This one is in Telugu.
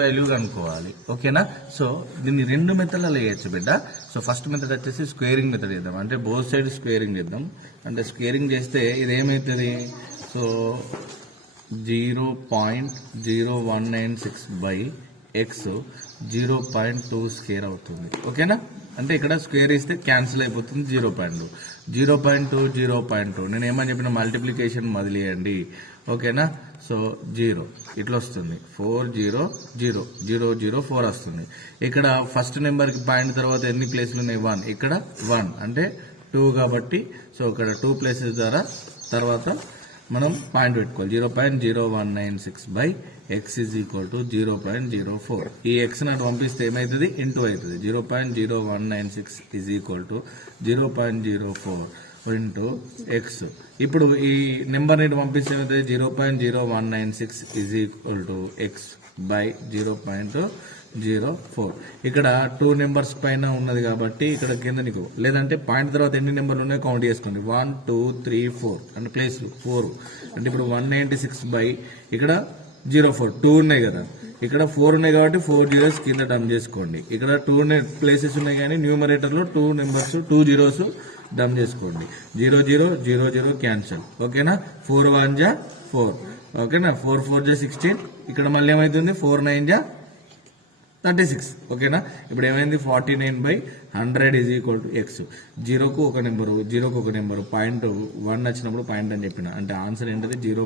వాల్యూ కనుక్కోవాలి. ఓకేనా? సో దీన్ని రెండు మెథడ్లలో వేయచ్చు బిడ్డ. సో ఫస్ట్ మెథడ్ వచ్చేసి స్క్వేరింగ్ మెథడ్ చేద్దాం, అంటే బోత్ సైడ్ స్క్వేరింగ్ చేద్దాం. అంటే స్క్వేరింగ్ చేస్తే ఇది ఏమవుతుంది, సో 0.0196 బై ఎక్స్ 0.2 స్క్వేర్ అవుతుంది. ఓకేనా? అంటే ఇక్కడ స్క్వేర్ ఇస్తే క్యాన్సిల్ అయిపోతుంది 0.2. 0.2 నేను ఏమని చెప్పిన మల్టిప్లికేషన్ మొదలెయ్యండి. ఓకేనా? సో 0 ఇట్లా వస్తుంది, 4 వస్తుంది. ఇక్కడ ఫస్ట్ నెంబర్కి పాయింట్ తర్వాత ఎన్ని ప్లేస్లు ఉన్నాయి, 1. ఇక్కడ 1 అంటే 2 కాబట్టి సో ఇక్కడ 2 ప్లేసెస్ ద్వారా తర్వాత మనం పాయింట్ పెట్టుకోవాలి. 0.0196 by X is equal to 0.04. ఈ ఎక్స్ నాటి పంపిస్తే ఏమవుతుంది, ఇంటూ అవుతుంది. 0.0196 is equal to 0.04 into X. ఇప్పుడు ఈ నెంబర్ ని పంపిస్తే ఏమవుతుంది, 0.0196 is equal to X by 0.04. ఇక్కడ 2 నెంబర్స్ పైన ఉన్నది కాబట్టి ఇక్కడ కింద నీకు, లేదంటే పాయింట్ తర్వాత ఎన్ని నెంబర్లు ఉన్నాయో కౌంట్ చేసుకోండి. 1 2 3 4 అంటే ప్లేస్ 4 అంటే ఇప్పుడు 196 బై ఇక్కడ 04 2 ఉన్నాయి కదా, ఇక్కడ 4 ఉన్నాయి కాబట్టి 4 zeros కింద డమ్ చేసుకోండి. ఇక్కడ 2 ప్లేసెస్ ఉన్నాయి కానీ న్యూమరేటర్ లో 2 నెంబర్స్ 2 zeros డమ్ చేసుకోండి. 0 0 0 0 క్యాన్సల్. ఓకేనా? 4 1 జా 4. ఓకేనా? 4 4 జా 16. ఇక్కడ మళ్ళీ ఏమైతుంది, 4 9 జా 36. ఓకేనా? ఇప్పుడు ఏమైంది, 49/100 ఈజ్ ఈక్వల్ టు ఎక్స్. 0కు ఒక నెంబరు పాయింట్ 1 వచ్చినప్పుడు పాయింట్ అని చెప్పిన, అంటే ఆన్సర్ ఏంటది 0.